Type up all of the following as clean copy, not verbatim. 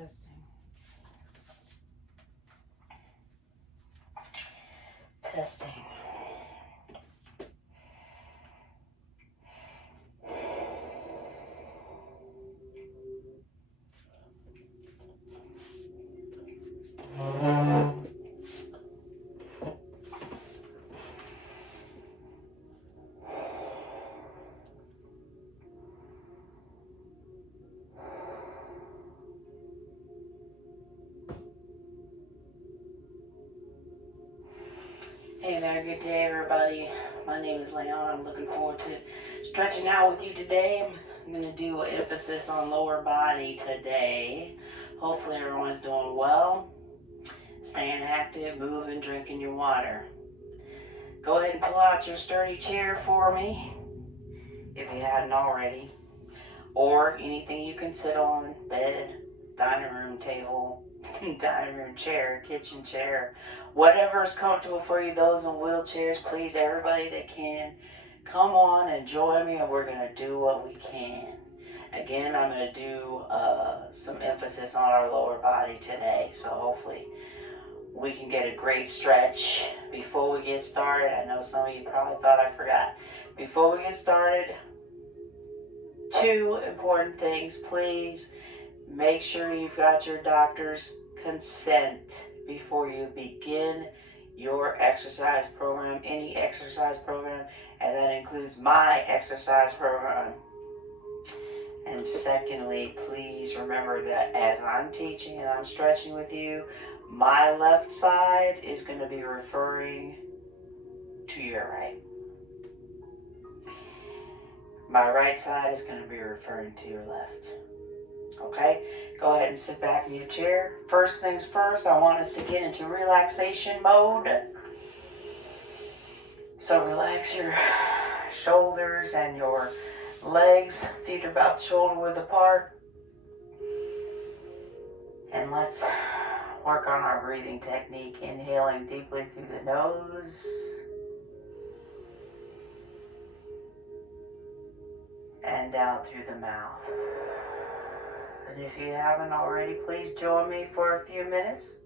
Testing. Testing. Hey there, good day everybody. My name is Leon. I'm looking forward to stretching out with you today. I'm going to do an emphasis on lower body today. Hopefully everyone's doing well, staying active, moving, drinking your water. Go ahead and pull out your sturdy chair for me, if you hadn't already, or anything you can sit on, bed, dining room table, dining room chair, kitchen chair, whatever's comfortable for you. Those in wheelchairs, please, everybody that can, come on and join me, and we're going to do what we can. Again, I'm going to do some emphasis on our lower body today, so hopefully we can get a great stretch. Before we get started, I know some of you probably thought I forgot. Before we get started, 2 important things. Please make sure you've got your doctor's consent before you begin your exercise program, any exercise program, and that includes my exercise program. And secondly, please remember that as I'm teaching and I'm stretching with you, my left side is going to be referring to your right. My right side is going to be referring to your left. Okay, go ahead and sit back in your chair. First things first, I want us to get into relaxation mode. So relax your shoulders and your legs, feet are about shoulder width apart. And let's work on our breathing technique, inhaling deeply through the nose. And down through the mouth. And if you haven't already, please join me for a few minutes.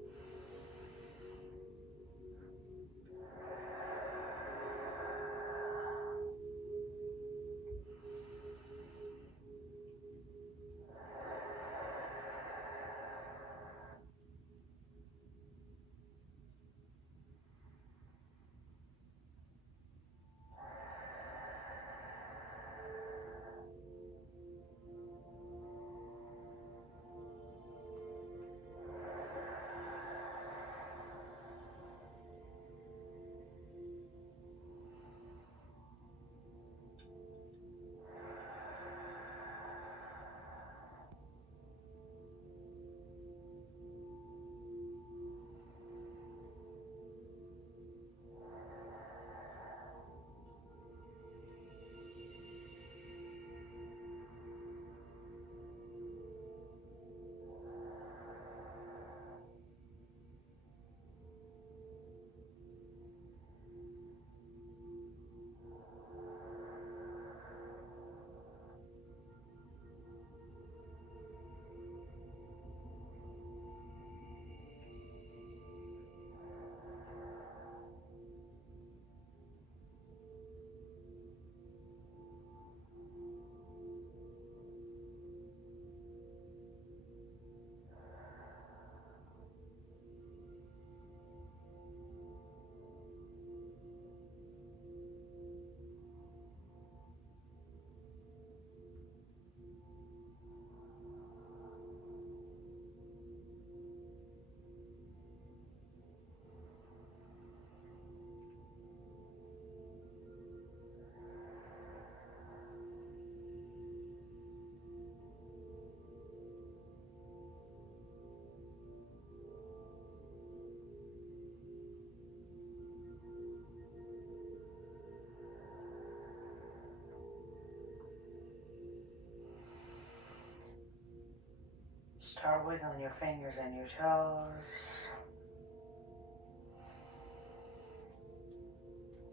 Start wiggling your fingers and your toes,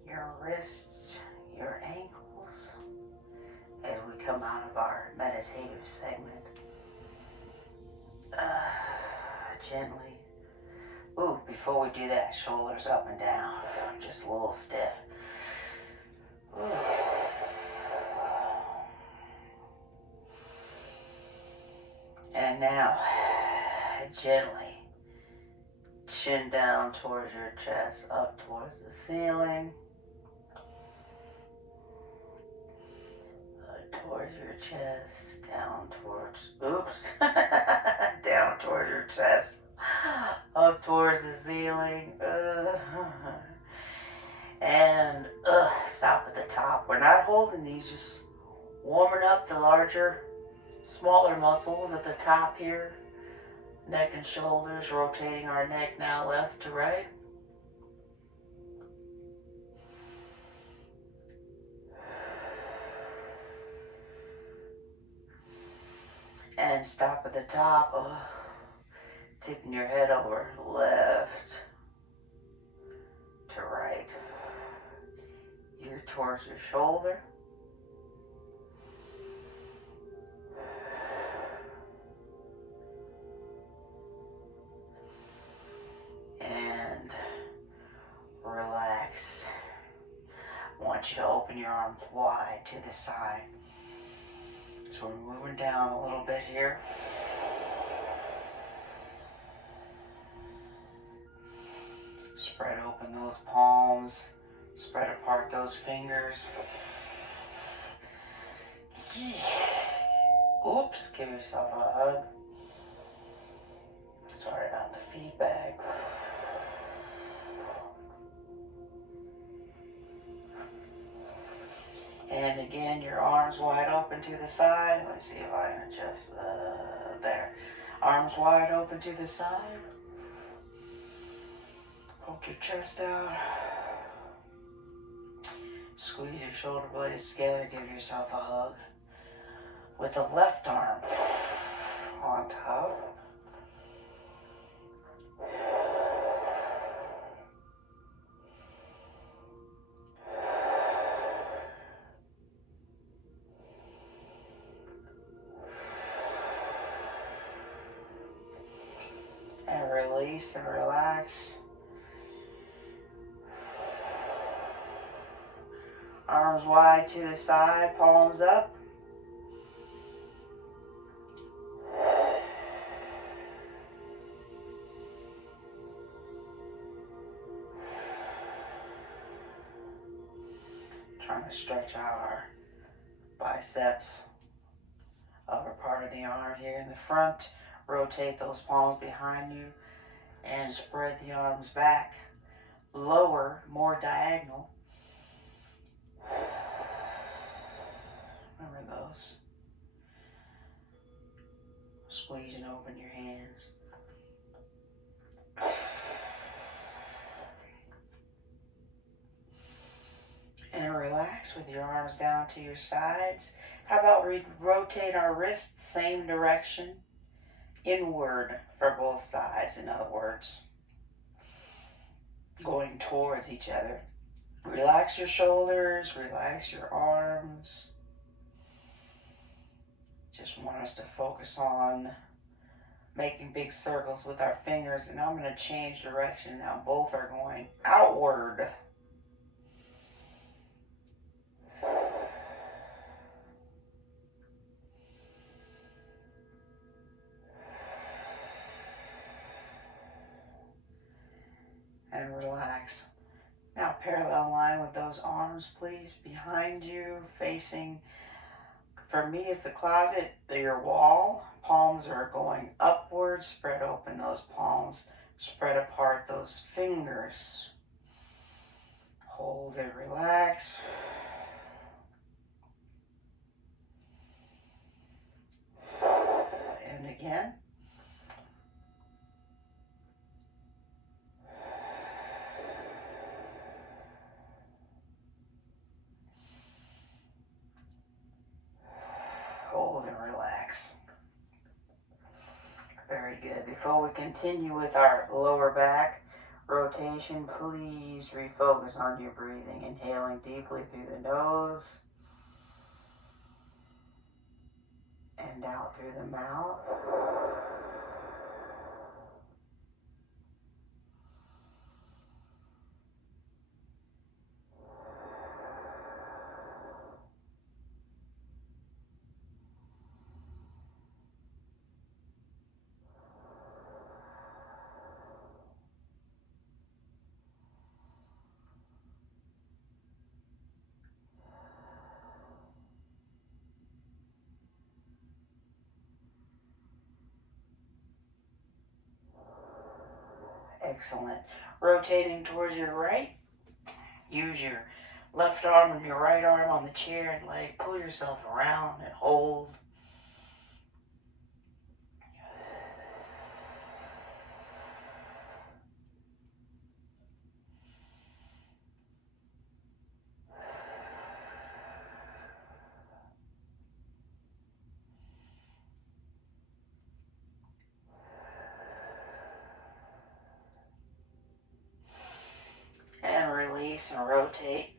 your wrists, your ankles, as we come out of our meditative segment Gently. Ooh, before we do that, shoulders up and down. Just a little stiff. Ooh. And now, gently, chin down towards your chest, up towards the ceiling. Towards your chest, down towards, oops, down towards your chest, up towards the ceiling, and stop at the top. We're not holding these, just warming up the larger, smaller muscles at the top here, neck and shoulders, rotating our neck now left to right. And stop at the top, tipping your head over left to right. Ear towards your shoulder. And relax. I want you to open your arms wide to the side. So we're moving down a little bit here. Spread open those palms. Spread apart those fingers. Oops, give yourself a hug. Sorry about the feedback. And again, your arms wide open to the side. Let me see if I can adjust there. Arms wide open to the side. Poke your chest out. Squeeze your shoulder blades together. Give yourself a hug. With the left arm on top. And release and relax. Arms wide to the side, palms up. Trying to stretch out our biceps, upper part of the arm here in the front. Rotate those palms behind you and spread the arms back. Lower, more diagonal. Remember those. Squeeze and open your hands. And relax with your arms down to your sides. How about we rotate our wrists same direction, inward for both sides, in other words, going towards each other. Relax your shoulders, relax your arms. Just want us to focus on making big circles with our fingers, and I'm going to change direction now. Both are going outward. And relax. Now parallel line with those arms, please, behind you, facing, for me it's the closet, your wall. Palms are going upwards. Spread open those palms. Spread apart those fingers. Hold and relax. And again. Hold and relax. Very good. Before we continue with our lower back rotation, please refocus on your breathing. Inhaling deeply through the nose and out through the mouth. Excellent. Rotating towards your right. Use your left arm and your right arm on the chair and leg. Pull yourself around and hold. And release and rotate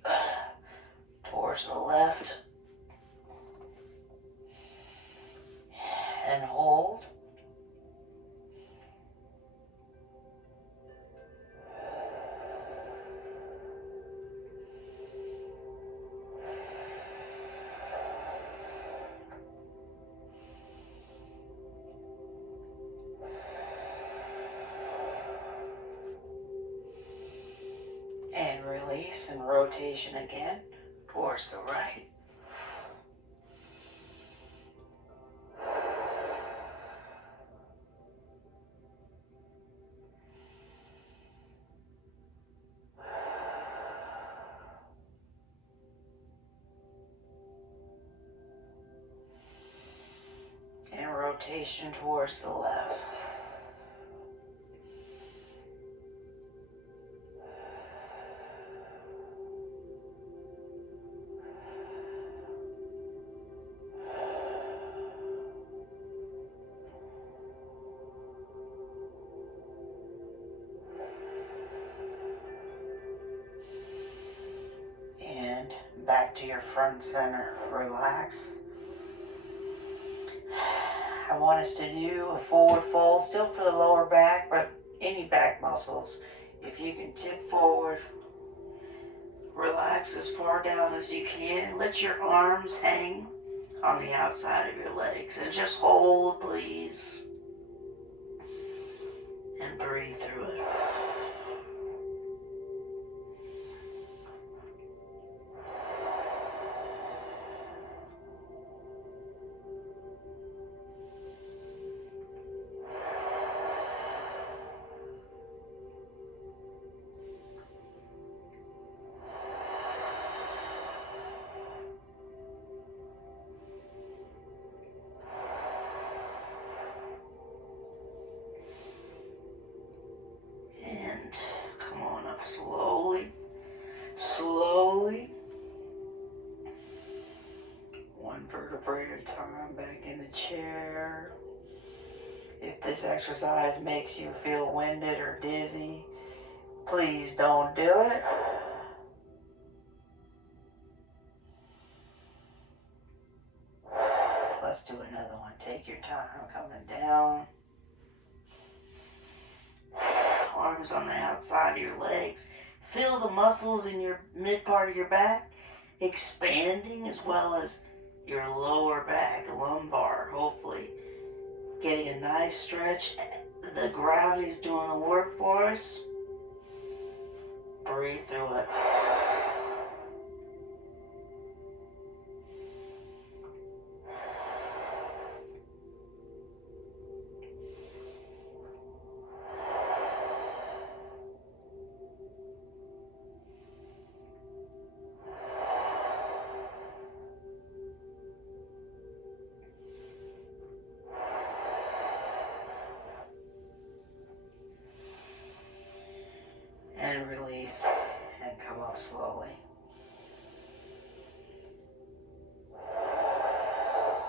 towards the left. And hold. And release and rotation again towards the right. And rotation towards the left. And back to your front center. Relax. I want us to do a forward fold, still for the lower back, but any back muscles. If you can tip forward, relax as far down as you can. Let your arms hang on the outside of your legs. And just hold, please. And breathe through it. Come on up slowly, slowly. One vertebrae at a time, back in the chair. If this exercise makes you feel winded or dizzy, please don't do it. Let's do another one. Take your time, coming down. Arms on the outside of your legs. Feel the muscles in your mid part of your back expanding, as well as your lower back, lumbar, hopefully. Getting a nice stretch. The gravity's doing the work for us. Breathe through it. And release and come up slowly.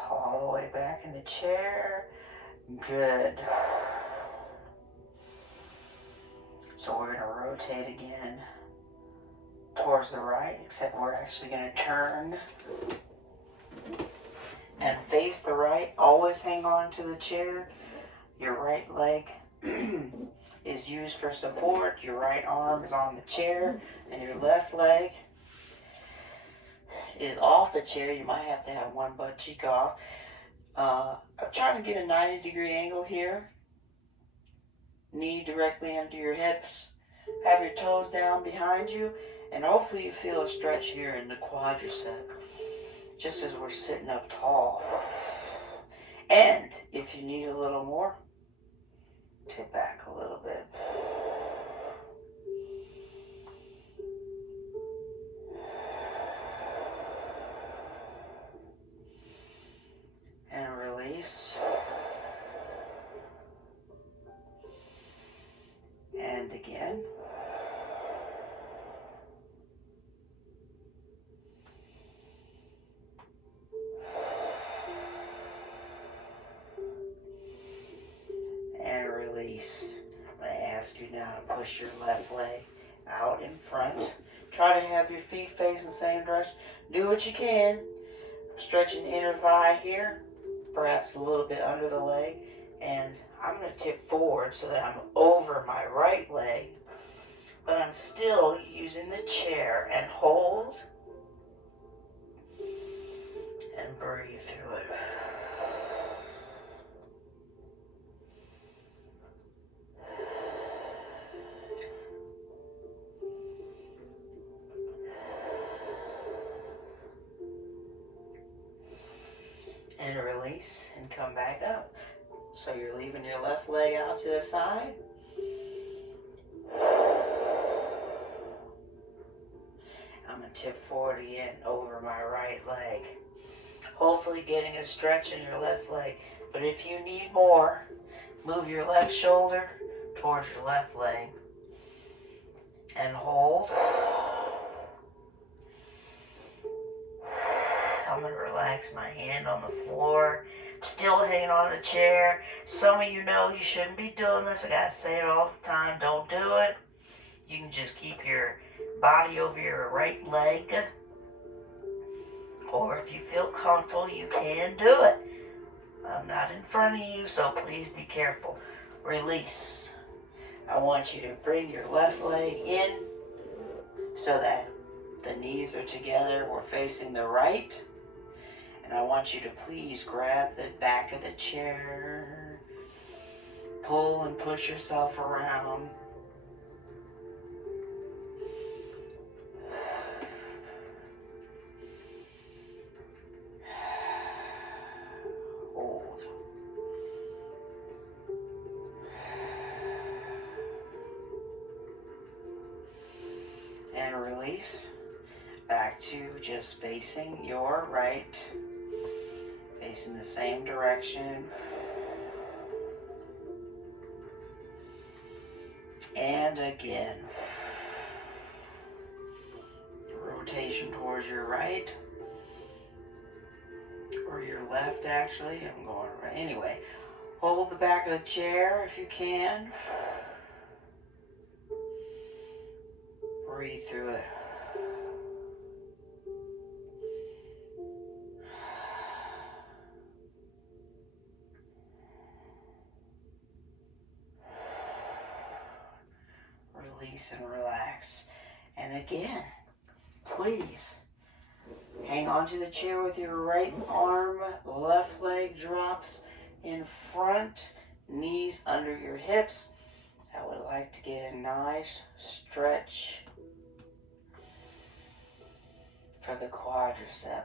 All the way back in the chair. Good. So we're going to rotate again towards the right, except we're actually going to turn and face the right. Always hang on to the chair. Your right leg is used for support. Your right arm is on the chair, and your left leg is off the chair. You might have to have one butt cheek off. I'm trying to get a 90-degree angle here. Knee directly under your hips. Have your toes down behind you, and hopefully you feel a stretch here in the quadricep, just as we're sitting up tall. And if you need a little more, tip back a little bit. again. And release. I'm going to ask you now to push your left leg out in front. Try to have your feet facing the same direction. Do what you can. Stretching the inner thigh here, perhaps a little bit under the leg. And I'm going to tip forward so that I'm over my right leg, but I'm still using the chair, and hold and breathe through it. And release and come back up. So you're leaving your left leg out to the side. I'm going to tip forward again over my right leg. Hopefully getting a stretch in your left leg. But if you need more, move your left shoulder towards your left leg. And hold. I'm going to relax my hand on the floor. Still hanging on the chair. Some of you know you shouldn't be doing this. I got to say it all the time. Don't do it. You can just keep your body over your right leg. Or if you feel comfortable, you can do it. I'm not in front of you, so please be careful. Release. I want you to bring your left leg in so that the knees are together. We're facing the right. And I want you to please grab the back of the chair. Pull and push yourself around. Hold. And release. Back to just facing your right. Facing the same direction. And again. Rotation towards your right. Or your left, actually. I'm going right. Anyway, hold the back of the chair if you can. Breathe through it. Release and relax. And again, please hang on to the chair with your right arm. Left leg drops in front. Knees under your hips. I would like to get a nice stretch for the quadricep.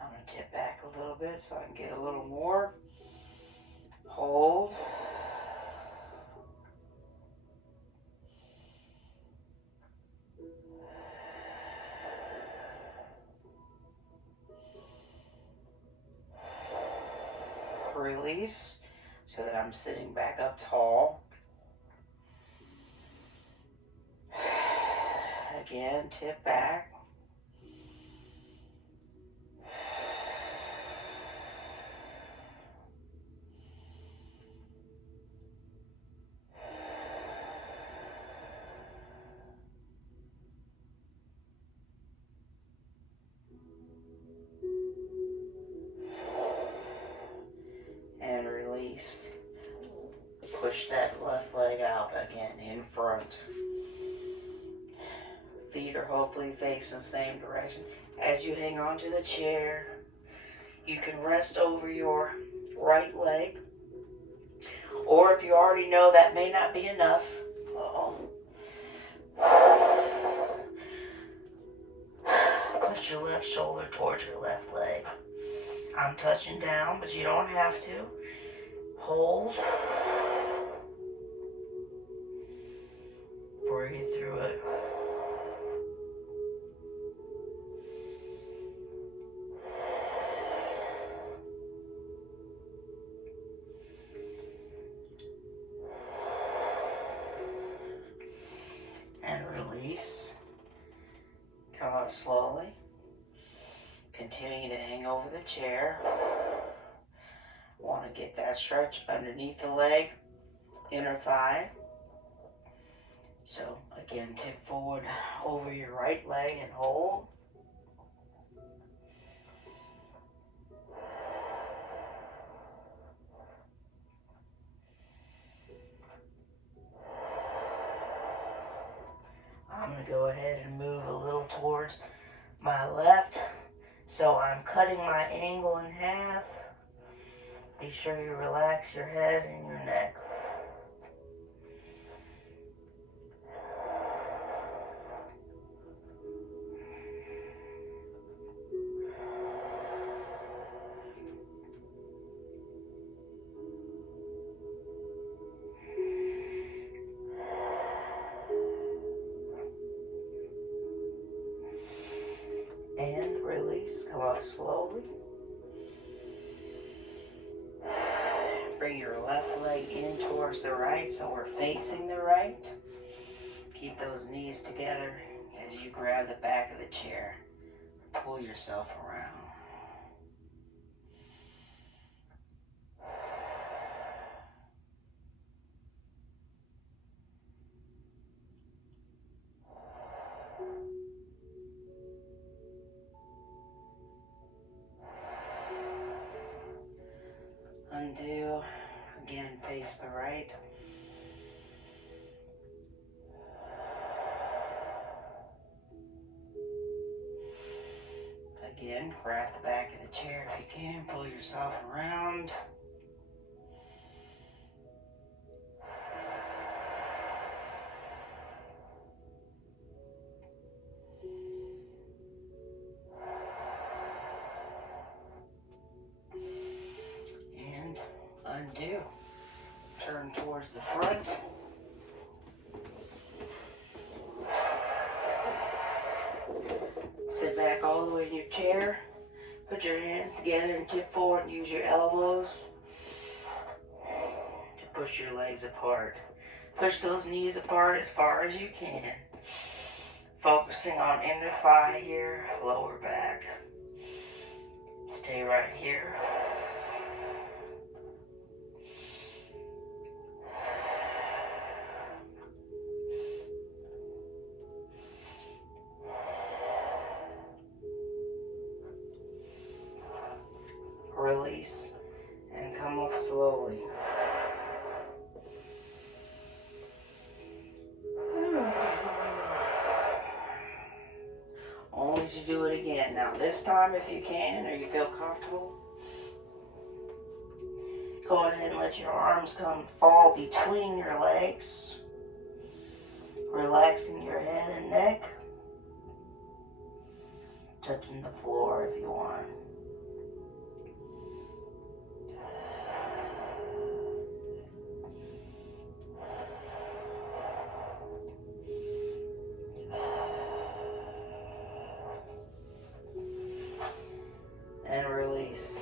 I'm going to tip back a little bit so I can get a little more. Hold. Release so that I'm sitting back up tall. Again, tip back. And release. Push that left leg out again in front. Feet are hopefully facing the same direction. As you hang on to the chair, you can rest over your right leg. Or if you already know that may not be enough, push your left shoulder towards your left leg. I'm touching down, but you don't have to. Hold. Breathe through it. release. Come up slowly. Continue to hang over the chair. Want to get that stretch underneath the leg, inner thigh. So again, tip forward over your right leg and hold. I'm going to go ahead and move a little towards my left. So I'm cutting my angle in half. Be sure you relax your head and your neck. And release. Come up slowly. Bring your left leg in towards the right so we're facing the right. Keep those knees together as you grab the back of the chair. Pull yourself around. Undo. Again, face the right. Again, grab the back of the chair if you can. Pull yourself around. And undo. Turn towards the front. Sit back all the way in your chair. Put your hands together and tip forward and use your elbows to push your legs apart. Push those knees apart as far as you can. Focusing on inner thigh here, lower back. Stay right here. Release and come up slowly. Only to do it again. Now this time, if you can or you feel comfortable, go ahead and let your arms fall between your legs, relaxing your head and neck, touching the floor if you want. And release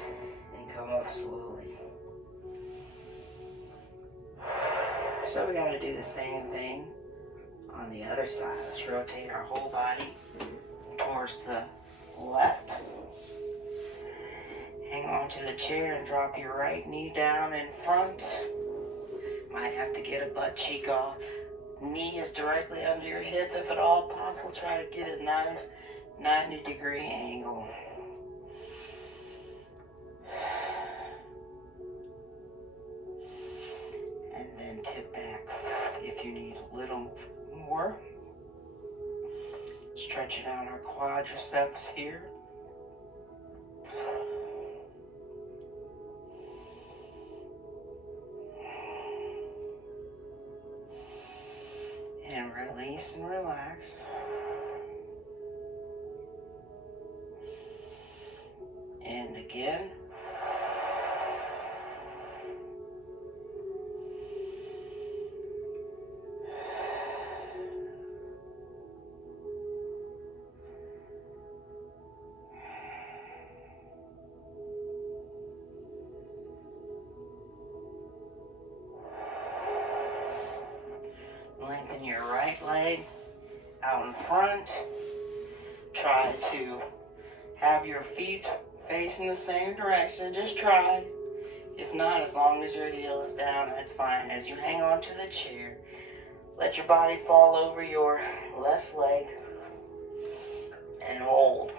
and come up slowly. So we got to do the same thing on the other side. Let's rotate our whole body towards the left. Hang on to the chair and drop your right knee down in front. Might have to get a butt cheek off. Knee is directly under your hip if at all possible. Try to get a nice 90-degree angle. And then tip back if you need a little more. Stretching out our quadriceps here. And release and relax. And again. Lengthen your right leg out in front. Try to have your feet facing the same direction. Just try. If not, as long as your heel is down, that's fine. As you hang on to the chair, let your body fall over your left leg and hold.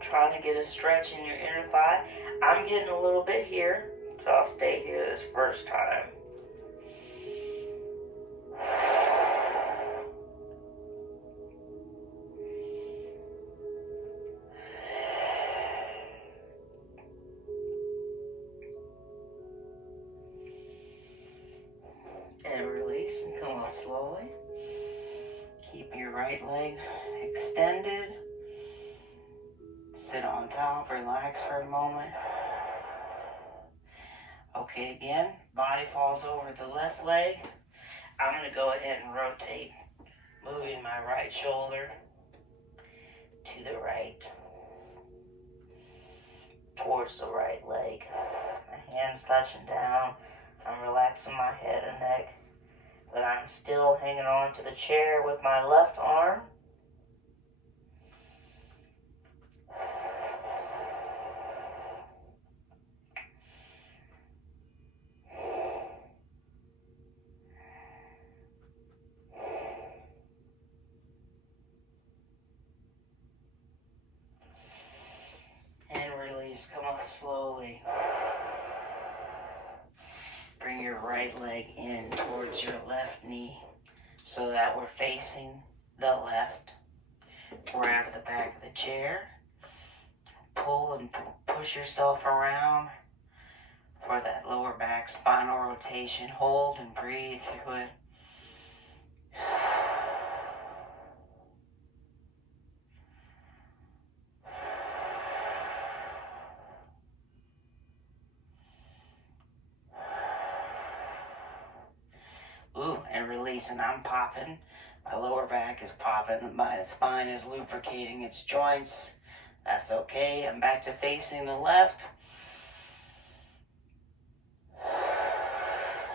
Trying to get a stretch in your inner thigh. I'm getting a little bit here, so I'll stay here this first time. And release and come up slowly. Keep your right leg extended. Sit on top, relax for a moment. Okay, again, body falls over the left leg. I'm going to go ahead and rotate, moving my right shoulder to the right, towards the right leg. My hands touching down. I'm relaxing my head and neck, but I'm still hanging on to the chair with my left arm. And release, come up slowly. Bring your right leg in towards your left knee so that we're facing the left. Grab the back of the chair. Pull and push yourself around for that lower back spinal rotation. Hold and breathe through it. Ooh, and release, and I'm popping. My lower back is popping. My spine is lubricating its joints. That's okay. I'm back to facing the left.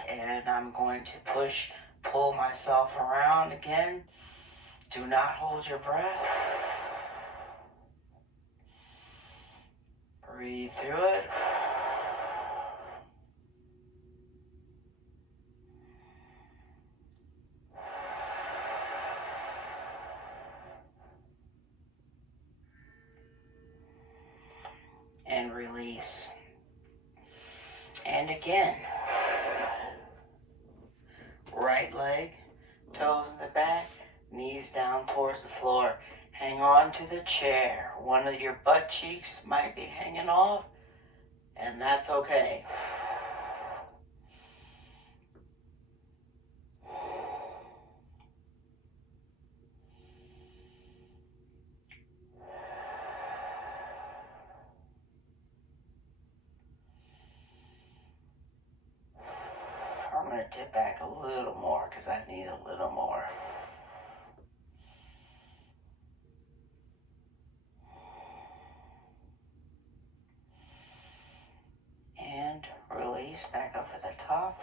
And I'm going to pull myself around again. Do not hold your breath. Breathe through it. And release. And again. Right leg, toes in the back, knees down towards the floor. Hang on to the chair. One of your butt cheeks might be hanging off, and that's okay. I'm going to tip back a little more because I need a little more. And release back up at the top.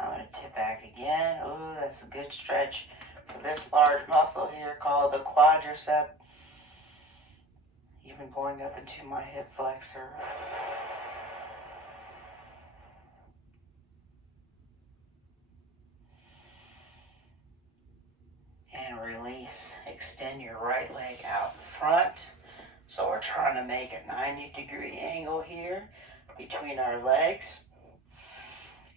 I'm going to tip back again. Ooh, that's a good stretch for this large muscle here called the quadricep. Even going up into my hip flexor. And release. Extend your right leg out front. So we're trying to make a 90-degree angle here between our legs.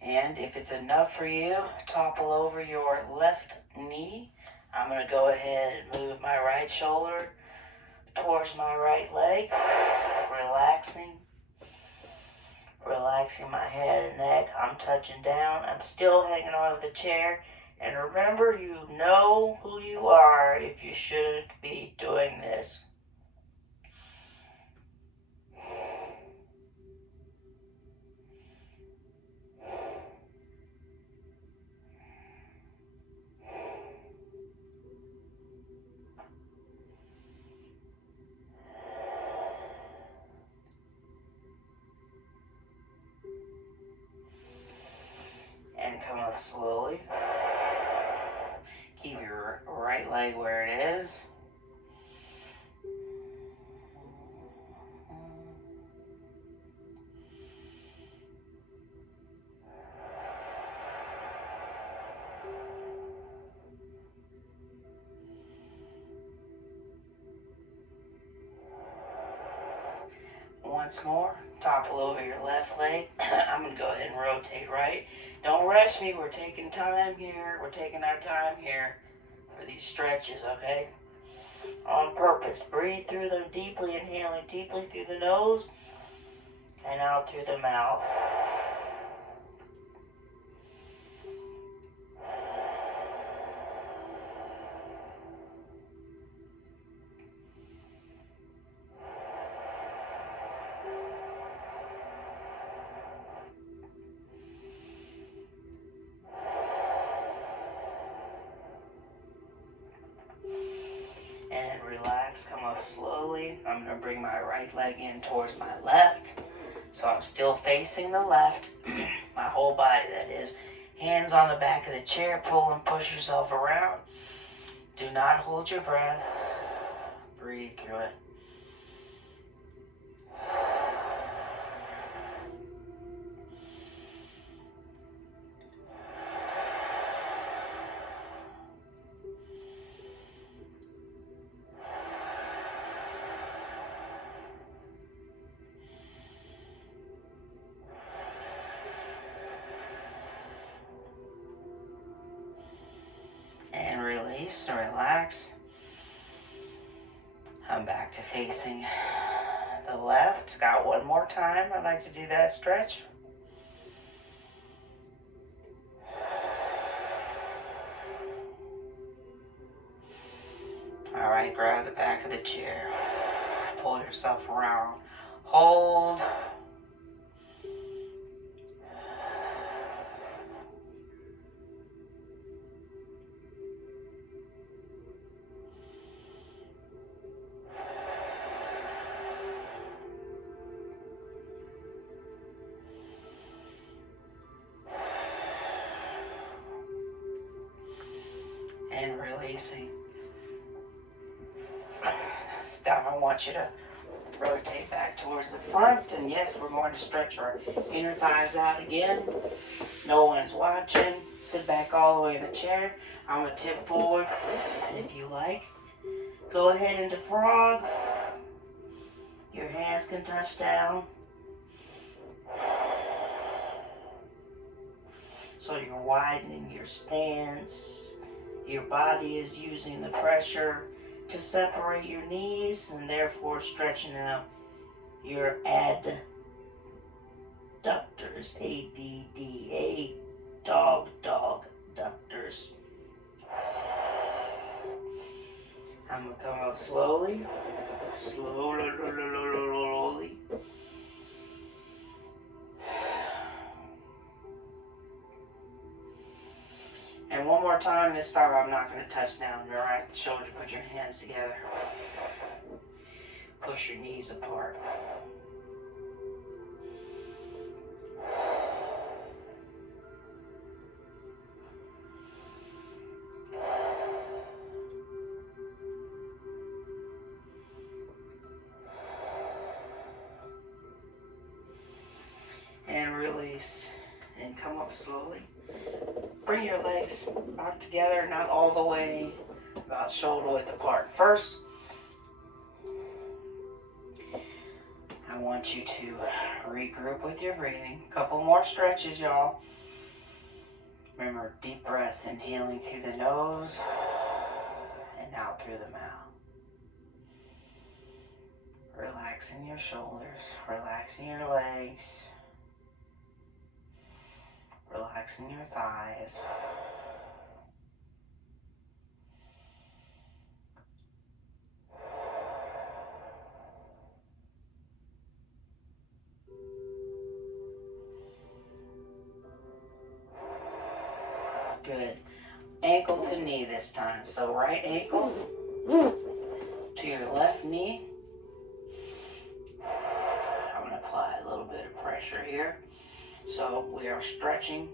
And if it's enough for you, topple over your left knee. I'm going to go ahead and move my right shoulder towards my right leg, relaxing my head and neck. I'm touching down. I'm still hanging on to the chair. And remember, you know who you are if you shouldn't be doing this. up slowly. Keep your right leg where it is. Once more, topple over your left leg. I'm going to go ahead and rotate right. Don't rush me. We're taking time here. We're taking our time here for these stretches, okay? On purpose. Breathe through them deeply, inhaling deeply through the nose and out through the mouth. And relax, come up slowly. I'm going to bring my right leg in towards my left. So I'm still facing the left, my whole body that is. Hands on the back of the chair, pull and push yourself around. Do not hold your breath. Breathe through it. And release, relax. I'm back to facing the left. Got one more time. I'd like to do that stretch. All right, grab the back of the chair. Pull yourself around. Hold. And releasing. This time I want you to rotate back towards the front. And yes, we're going to stretch our inner thighs out again. No one's watching. Sit back all the way in the chair. I'm going to tip forward. And if you like, go ahead into frog. Your hands can touch down. So you're widening your stance. Your body is using the pressure to separate your knees and therefore stretching out your adductors. ADDA, dog, ductors. I'm going to come up slowly. Slowly. And one more time, this time I'm not going to touch down your right shoulder. Put your hands together. Push your knees apart. And release. And come up slowly. Bring your legs back together, not all the way, about shoulder width apart. First, I want you to regroup with your breathing. A couple more stretches, y'all. Remember, deep breaths, inhaling through the nose and out through the mouth. Relaxing your shoulders, relaxing your legs. Relaxing your thighs. Good. Ankle to knee this time. So right ankle to your left knee. I'm going to apply a little bit of pressure here. So we are stretching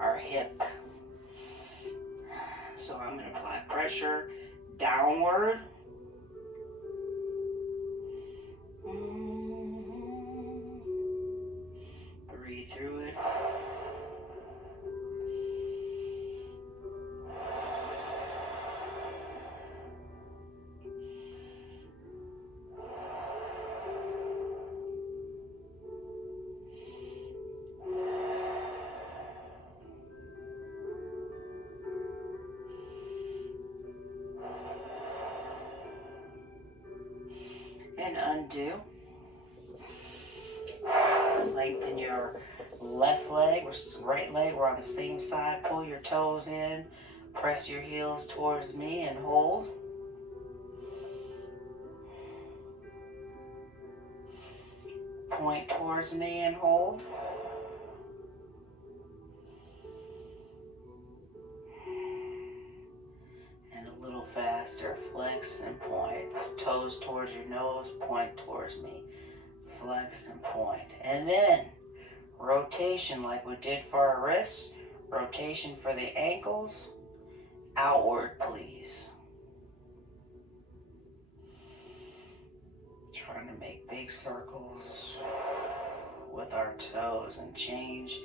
our hip. So I'm going to apply pressure downward. Breathe through it. And undo. Lengthen your left leg versus right leg. We're on the same side. Pull your toes in. Press your heels towards me and hold. Point towards me and hold. And a little faster. Flex and point. Toes towards your nose. Point towards me. Flex and point. And then rotation like we did for our wrists. Rotation for the ankles. Outward, please. Trying to make big circles with our toes and change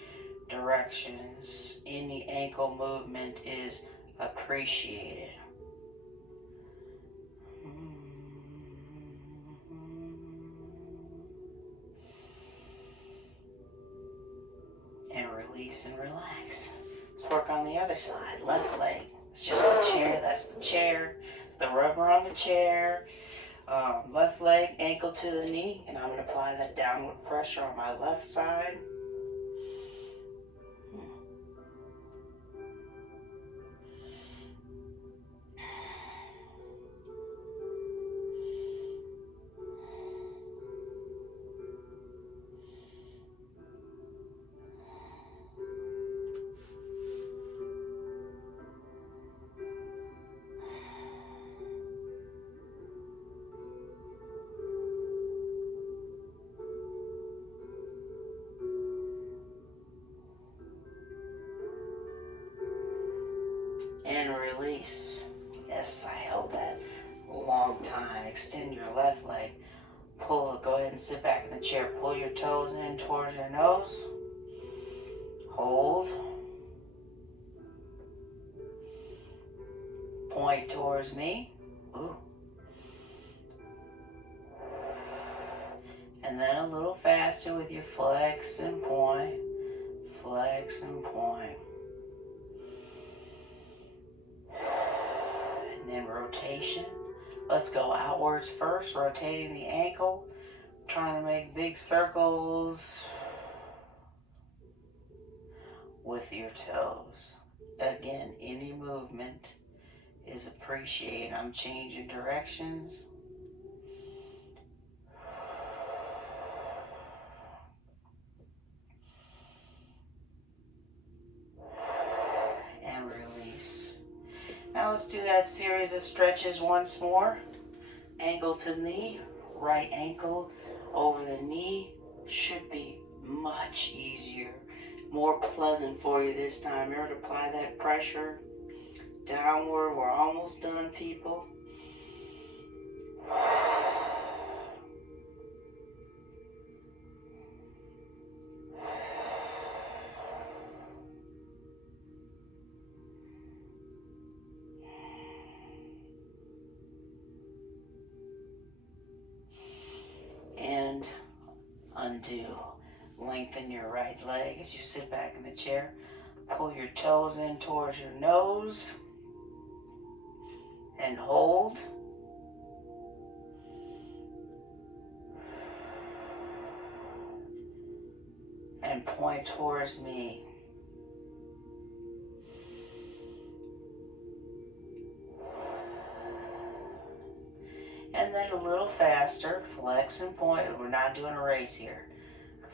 directions. Any ankle movement is appreciated. And release and relax. Let's work on the other side. Left leg. It's just the chair. That's the chair. It's the rubber on the chair. Left leg, ankle to the knee, and I'm going to apply that downward pressure on my left side. And release. Yes, I held that a long time. Extend your left leg. Pull, go ahead and sit back in the chair. Pull your toes in towards your nose. Hold. Point towards me. Ooh. And then a little faster with your flex and point. Flex and point. And then rotation. Let's go outwards first, rotating the ankle, trying to make big circles with your toes. Again, any movement is appreciated. I'm changing directions. And release. Now let's do that series of stretches once more. Ankle to knee, right ankle over the knee. Should be much easier, more pleasant for you this time. Remember to apply that pressure downward. We're almost done, people. And undo. Lengthen your right leg as you sit back in the chair. Pull your toes in towards your nose and hold. And point towards me. And then a little faster, flex and point. We're not doing a race here.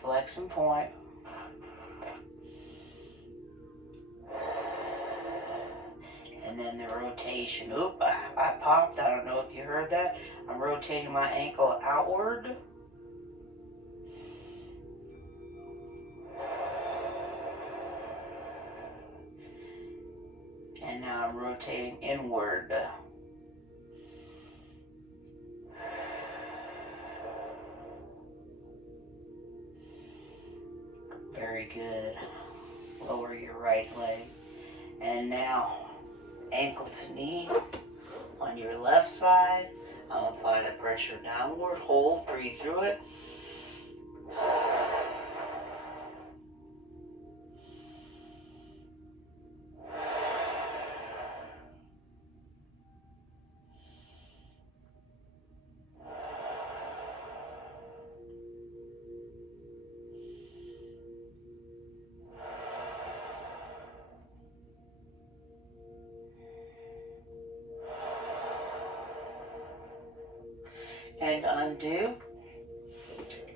Flex and point. And then the rotation. Oop, I popped. I don't know if you heard that. I'm rotating my ankle outward. And now I'm rotating inward. Very good. Lower your right leg. And now, ankle to knee on your left side. I'll apply the pressure downward. Hold, breathe through it. And undo.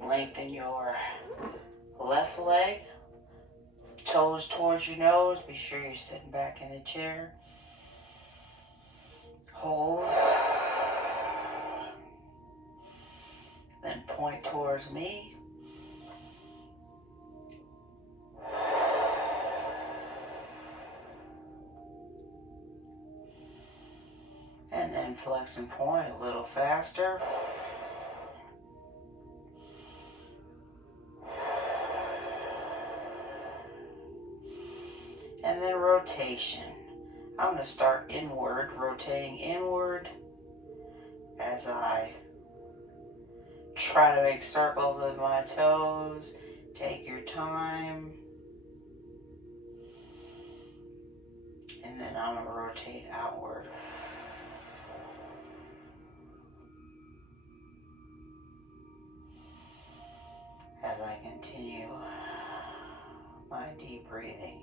Lengthen your left leg. Toes towards your nose. Be sure you're sitting back in the chair. Hold. Then point towards me. And then flex and point a little faster. And then rotation. I'm going to start inward, rotating inward as I try to make circles with my toes. Take your time. And then I'm going to rotate outward. As I continue my deep breathing.